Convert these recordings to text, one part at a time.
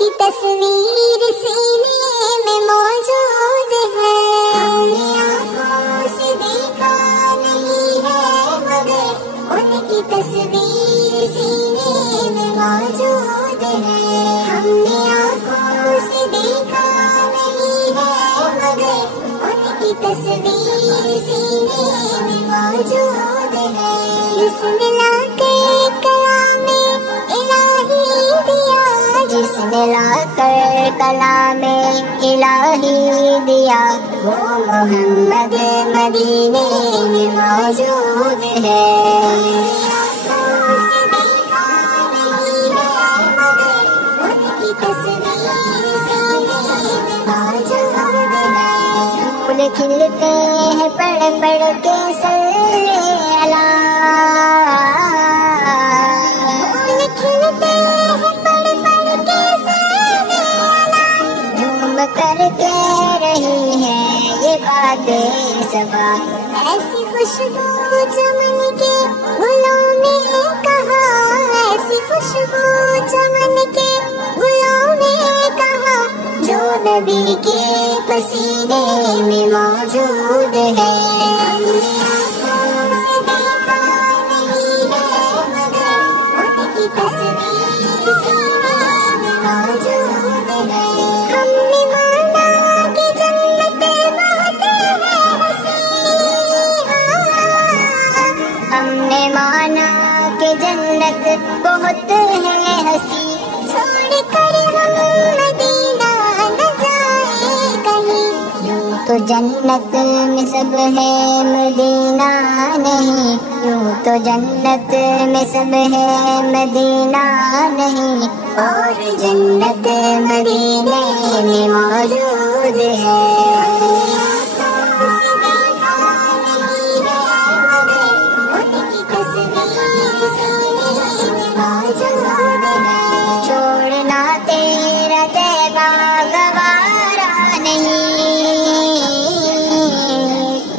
کی تصویر سینے میں موجود ہے، ہم نے آنکھوں سے دیکھا نہیں ہے مگر ان کی تصویر سینے میں موجود ہے، ہم نے آنکھوں سے دیکھا نہیں ہے مگر ان کی تصویر سینے میں موجود ہے، جس نے لا کے کلام الہی دیا، جس نے لا کر کلام الہی دیا، وہ محمد مدینے میں موجود ہے، پھول کھلتے ہیں پڑھ پڑھ کے صلی اللہ، پھول کھلتے ہیں پڑھ پڑھ کے صلی اللہ، جھوم کر کہہ رہی ہے یہ باتیں صبا، ایسی خوشبو چمن کے گلوں میں کہا، ایسی خوشبو چمن کے گلوں میں کہا، جو نبی کے پسینے میں موجود ہے، جنت بہت ہے ہنسی، چھوڑ کر ہم مدینہ نہ جائیں کہیں، یوں تو جنت میں سب ہے مدینہ نہیں، یوں تو جنت میں سب ہے مدینہ نہیں، اور جنت مدینے میں موجود ہے، چھوڑنا تیرا طیبہ گوارا نہیں،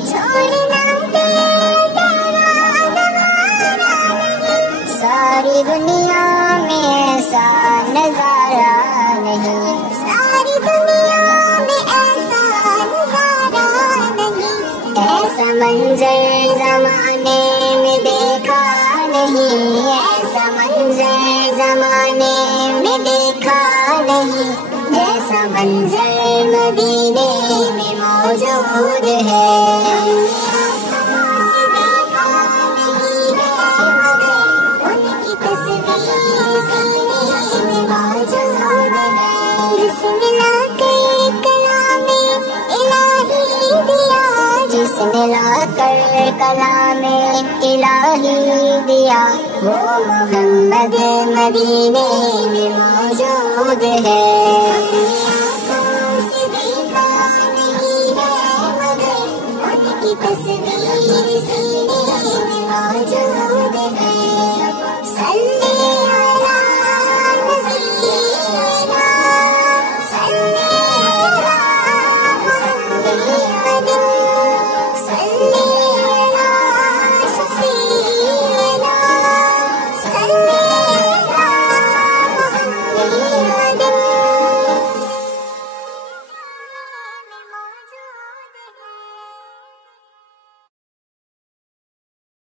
چھوڑنا تیرا طیبہ گوارا نہیں، ساری دنیا میں ایسا نظارہ نہیں، ساری دنیا میں ایسا نظارہ نہیں، ایسا منظر زمانے میں دیکھا نہیں، ایسا منظر زمانے میں دیکھا نہیں، جیسا منظر مدینے میں موجود ہے، جس نے لا کر کلام الہی دیا، جس نے لا کر کلام الہی دیا، وہ محمد مدینے میں موجود ہے، تصویر سینے میں موجود ہے،